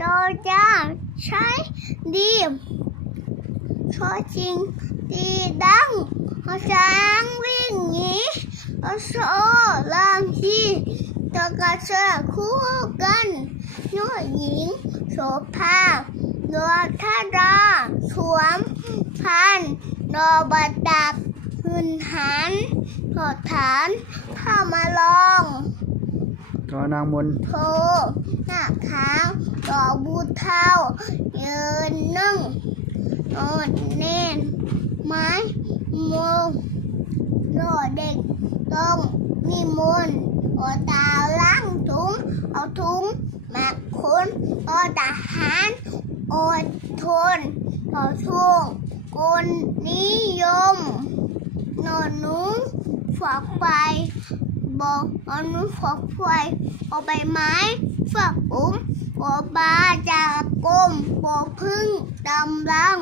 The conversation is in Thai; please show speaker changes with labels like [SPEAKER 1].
[SPEAKER 1] จอจ้าใช้ดีชอจริงดีดังเอาช้างวิ่งหนีเอาโซ่ลางที่ตะกระเสคู่กันยอดหญิงโสภาดวงธาราสวมพันดอบดับพื้นฐานถอดฐานผ้ามาลอง
[SPEAKER 2] ทอนางมน
[SPEAKER 1] โทหน้าค้างต่อบูเท้ายืนนึ่งนอนแน่น ไม้มงรอเด็กต้องมีมนอตาล้างถุง เอาถุงมาค้นเอาทหารอดทนต่อช่วงคนนิยม นอนนุ้งฝักไป บอกเอนุฝักไฟเอาใบไม้ฝักอุ้มบอกบาจากกลมบอพึ่งดำรัง